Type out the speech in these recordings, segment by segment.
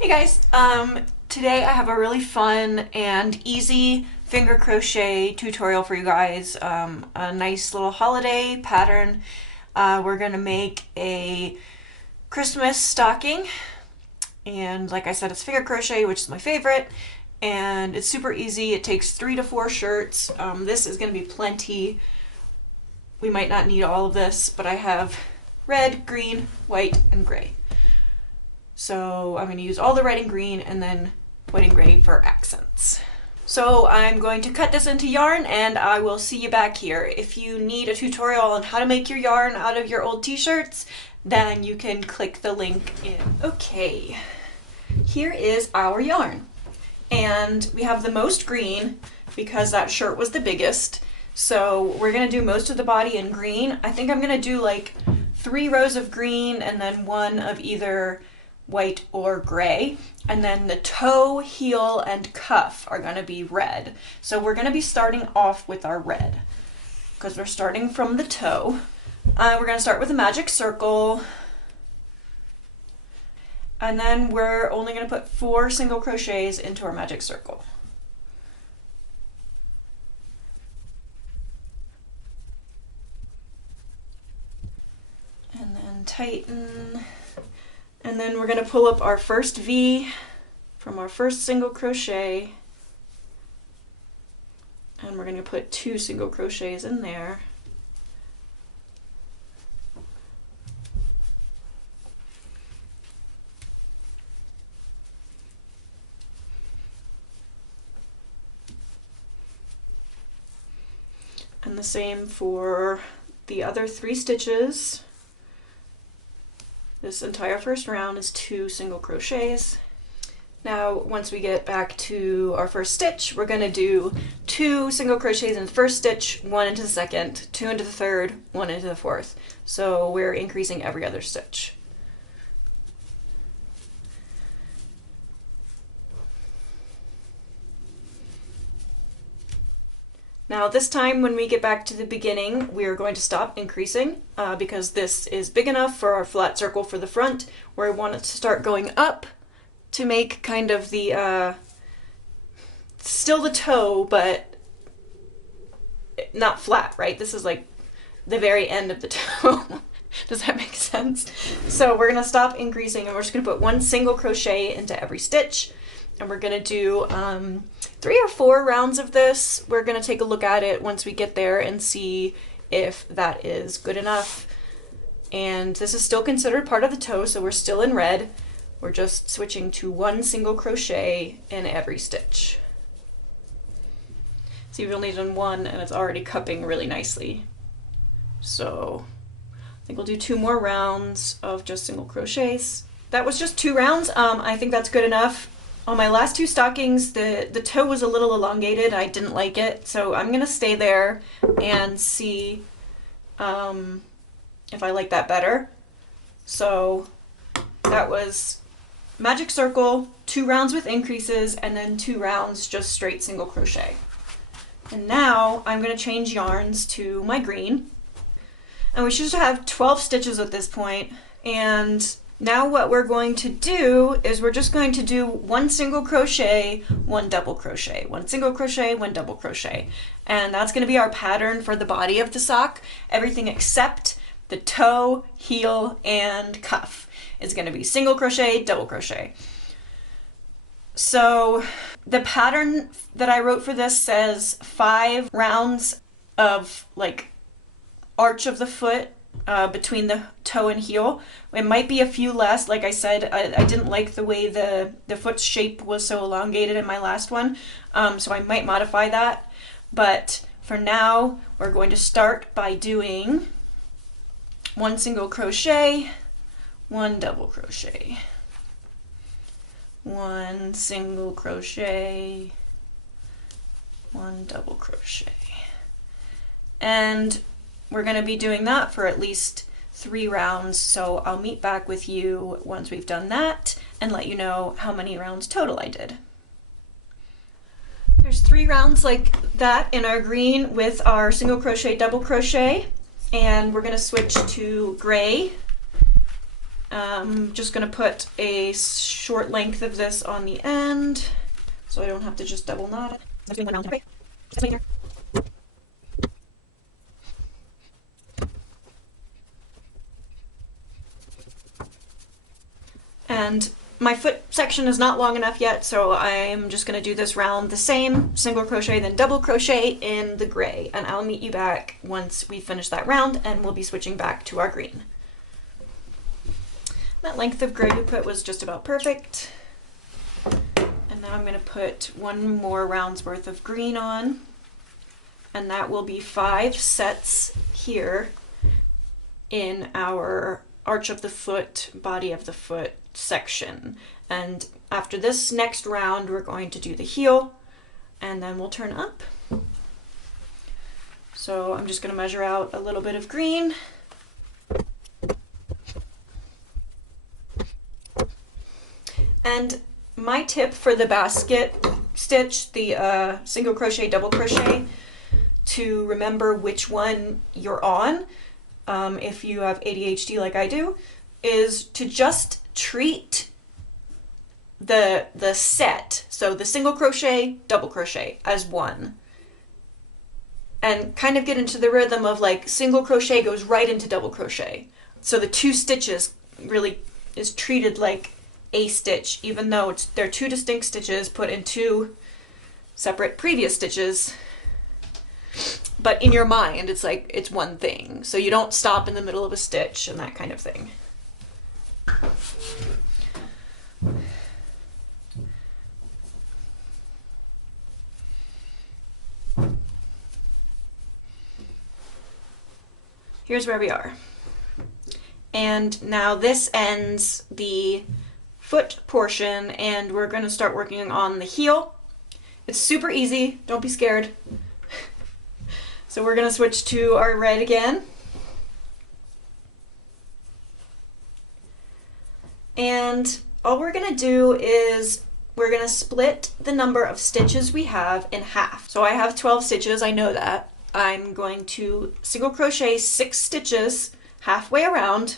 Hey guys, today I have a really fun and easy finger crochet tutorial for you guys. A nice little holiday pattern. We're gonna make a Christmas stocking, and like I said, it's finger crochet, which is my favorite, and it's super easy. It takes 3 to 4 shirts. This is gonna be plenty. We might not need all of this, but I have red, green, white, and gray. So I'm going to use all the red and green and then white and gray for accents. So I'm going to cut this into yarn and I will see you back here. If you need a tutorial on how to make your yarn out of your old t-shirts, then you can click the link in. Okay, here is our yarn. And we have the most green because that shirt was the biggest. So we're going to do most of the body in green. I think I'm going to do like 3 rows of green and then 1 of either white or gray, and then the toe, heel, and cuff are going to be red. So we're going to be starting off with our red because we're starting from the toe. We're going to start with a magic circle, and then we're only going to put 4 single crochets into our magic circle. And then tighten. And then we're going to pull up our first V from our first single crochet, and we're going to put 2 single crochets in there. And the same for the other 3 stitches. This entire first round is 2 single crochets. Now, once we get back to our first stitch, we're going to do 2 single crochets in the first stitch, 1 into the second, 2 into the third, 1 into the fourth. So we're increasing every other stitch. Now this time when we get back to the beginning, we are going to stop increasing because this is big enough for our flat circle for the front, where I want it to start going up to make kind of the, still the toe, but not flat, right? This is like the very end of the toe. Does that make sense? So we're gonna stop increasing and we're just gonna put 1 single crochet into every stitch. And we're going to do 3 or 4 rounds of this. We're going to take a look at it once we get there and see if that is good enough. And this is still considered part of the toe, so we're still in red. We're just switching to 1 single crochet in every stitch. See, we've only done 1 and it's already cupping really nicely. So I think we'll do 2 more rounds of just single crochets. That was just 2 rounds. I think that's good enough. On my last 2 stockings, the toe was a little elongated. I didn't like it, so I'm going to stay there and see if I like that better. So that was magic circle, 2 rounds with increases, and then 2 rounds just straight single crochet. And now I'm going to change yarns to my green. And we should have 12 stitches at this point, and now what we're going to do is we're just going to do 1 single crochet, 1 double crochet, 1 single crochet, 1 double crochet. And that's going to be our pattern for the body of the sock. Everything except the toe, heel, and cuff is going to be single crochet, double crochet. So the pattern that I wrote for this says 5 rounds of like arch of the foot between the toe and heel. It might be a few less. Like I said, I didn't like the way the foot's shape was so elongated in my last one, so I might modify that. But for now, we're going to start by doing 1 single crochet, 1 double crochet, 1 single crochet, 1 double crochet. And we're going to be doing that for at least 3 rounds, so I'll meet back with you once we've done that and let you know how many rounds total I did. There's 3 rounds like that in our green with our single crochet, double crochet, and we're going to switch to gray I'm just going to put a short length of this on the end so I don't have to just double knot it. I'm doing one round. Okay. And my foot section is not long enough yet, so I'm just going to do this round the same, single crochet, then double crochet in the gray. And I'll meet you back once we finish that round, and we'll be switching back to our green. That length of gray we put was just about perfect. And now I'm going to put one more round's worth of green on, and that will be 5 sets here in our arch of the foot, body of the foot section. And after this next round, we're going to do the heel, and then we'll turn up. So I'm just going to measure out a little bit of green. And my tip for the basket stitch, the single crochet, double crochet, to remember which one you're on, if you have ADHD like I do, is to just treat the set, so the single crochet, double crochet, as one. And kind of get into the rhythm of like single crochet goes right into double crochet. So the 2 stitches really is treated like a stitch, even though they're 2 distinct stitches put in 2 separate previous stitches. But in your mind, it's like it's one thing. So you don't stop in the middle of a stitch and that kind of thing. Here's where we are. And now this ends the foot portion, and we're going to start working on the heel. It's super easy, don't be scared. So we're going to switch to our red again. And all we're going to do is we're going to split the number of stitches we have in half. So I have 12 stitches, I know that. I'm going to single crochet 6 stitches halfway around,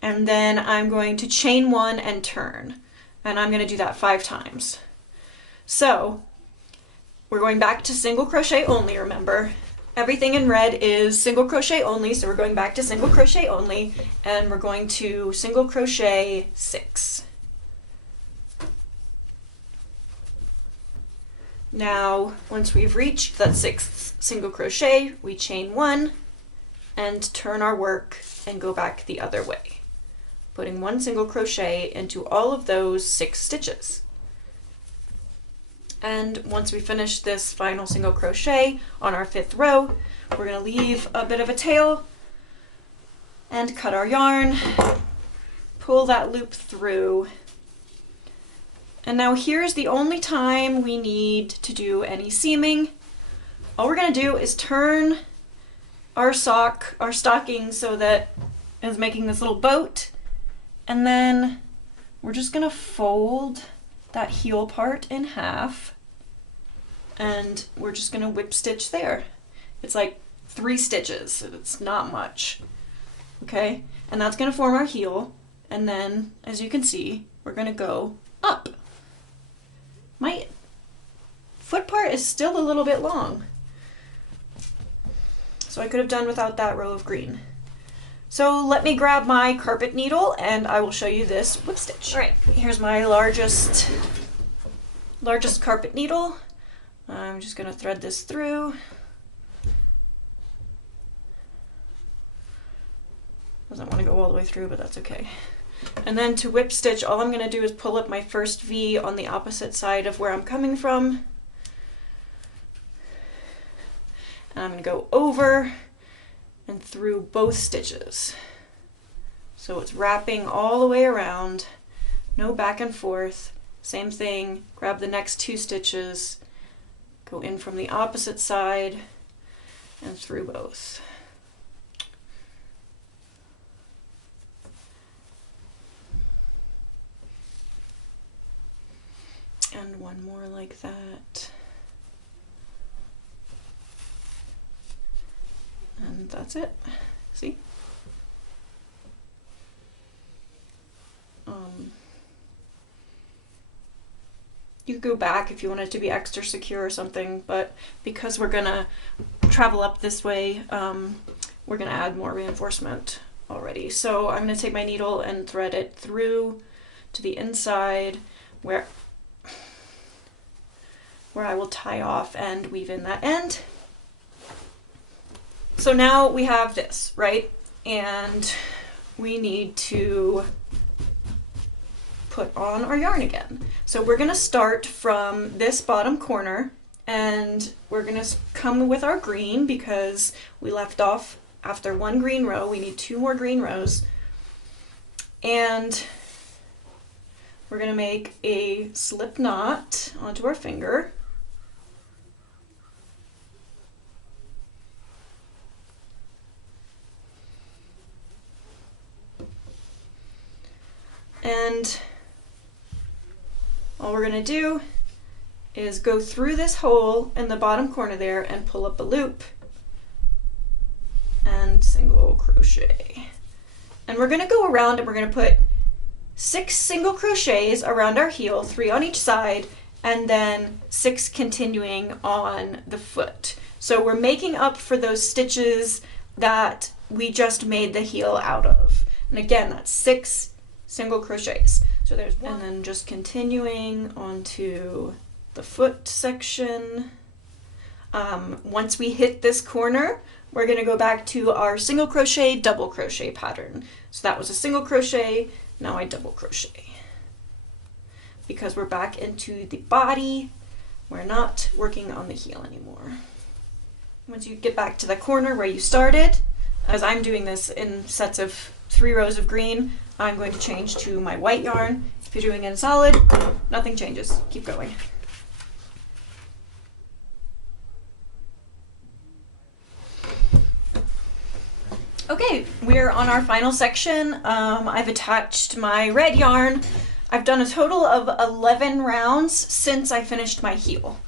and then I'm going to chain 1 and turn. And I'm going to do that 5 times. So we're going back to single crochet only, remember. Everything in red is single crochet only, so we're going back to single crochet only, and we're going to single crochet 6. Now, once we've reached that 6th single crochet, we chain 1 and turn our work and go back the other way, putting 1 single crochet into all of those 6 stitches. And once we finish this final single crochet on our 5th row, we're going to leave a bit of a tail and cut our yarn, pull that loop through. And now here's the only time we need to do any seaming. All we're going to do is turn our stocking so that it's making this little boat, and then we're just going to fold that heel part in half, and we're just going to whip stitch there. It's like 3 stitches, it's not much. Okay, and that's going to form our heel, and then as you can see, we're going to go up. My foot part is still a little bit long, so I could have done without that row of green. So let me grab my carpet needle and I will show you this whip stitch. All right, here's my largest carpet needle. I'm just going to thread this through. Doesn't want to go all the way through, but that's okay. And then to whip stitch, all I'm going to do is pull up my first V on the opposite side of where I'm coming from. And I'm going to go over and through both stitches. So it's wrapping all the way around, no back and forth. Same thing, grab the next 2 stitches, go in from the opposite side and through both. And one more like that. And that's it. See? You could go back if you want it to be extra secure or something, but because we're gonna travel up this way, we're gonna add more reinforcement already. So I'm gonna take my needle and thread it through to the inside where I will tie off and weave in that end. So now we have this, right? And we need to put on our yarn again. So we're gonna start from this bottom corner and we're gonna come with our green because we left off after one green row. We need 2 more green rows. And we're gonna make a slip knot onto our finger. And all we're gonna do is go through this hole in the bottom corner there and pull up a loop and single crochet. And we're gonna go around and we're gonna put 6 single crochets around our heel, 3 on each side, and then 6 continuing on the foot. So we're making up for those stitches that we just made the heel out of. And again, that's 6 single crochets. So there's one, and then just continuing onto the foot section. Once we hit this corner, we're going to go back to our single crochet, double crochet pattern. So that was a single crochet, now I double crochet. Because we're back into the body, we're not working on the heel anymore. Once you get back to the corner where you started, as I'm doing this in sets of 3 rows of green, I'm going to change to my white yarn. If you're doing it in solid, nothing changes. Keep going. Okay, we're on our final section. I've attached my red yarn. I've done a total of 11 rounds since I finished my heel.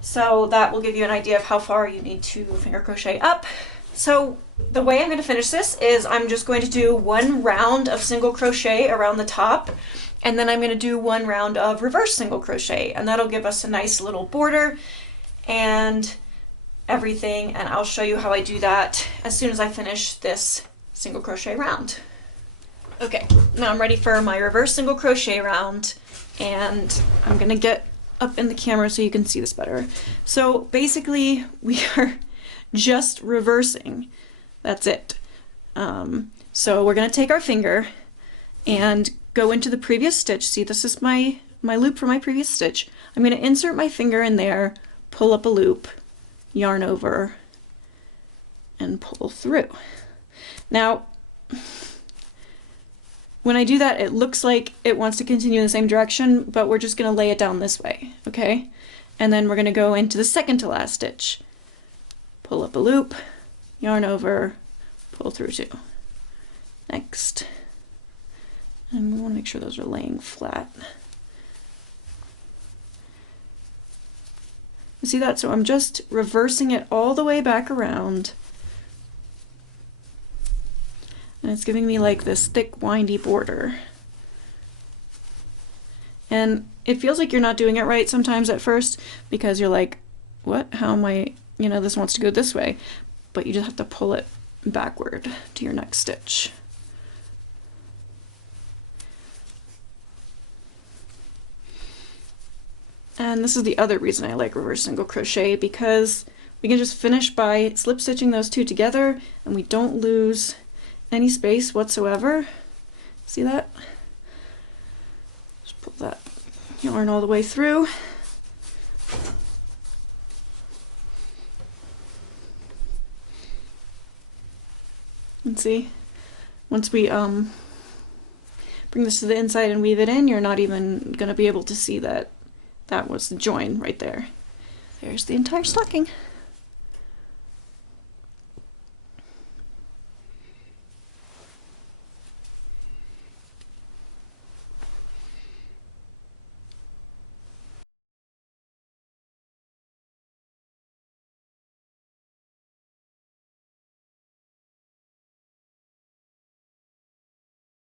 So that will give you an idea of how far you need to finger crochet up. So the way I'm going to finish this is I'm just going to do 1 round of single crochet around the top, and then I'm going to do 1 round of reverse single crochet, and that'll give us a nice little border and everything, and I'll show you how I do that as soon as I finish this single crochet round. Okay, now I'm ready for my reverse single crochet round, and I'm going to get up in the camera so you can see this better. So basically we are just reversing. That's it. So we're going to take our finger and go into the previous stitch. See, this is my loop for my previous stitch. I'm going to insert my finger in there, pull up a loop, yarn over, and pull through. Now, when I do that, it looks like it wants to continue in the same direction, but we're just going to lay it down this way, okay? And then we're going to go into the second to last stitch. Pull up a loop, yarn over, pull through 2. Next. And we want to make sure those are laying flat. You see that? So I'm just reversing it all the way back around. And it's giving me like this thick, windy border. And it feels like you're not doing it right sometimes at first because you're like, what? How am I, you know, this wants to go this way. But you just have to pull it backward to your next stitch. And this is the other reason I like reverse single crochet, because we can just finish by slip stitching those 2 together and we don't lose any space whatsoever. See that? Just pull that yarn all the way through. And see, once we bring this to the inside and weave it in, you're not even going to be able to see that that was the join right there. There's the entire stocking.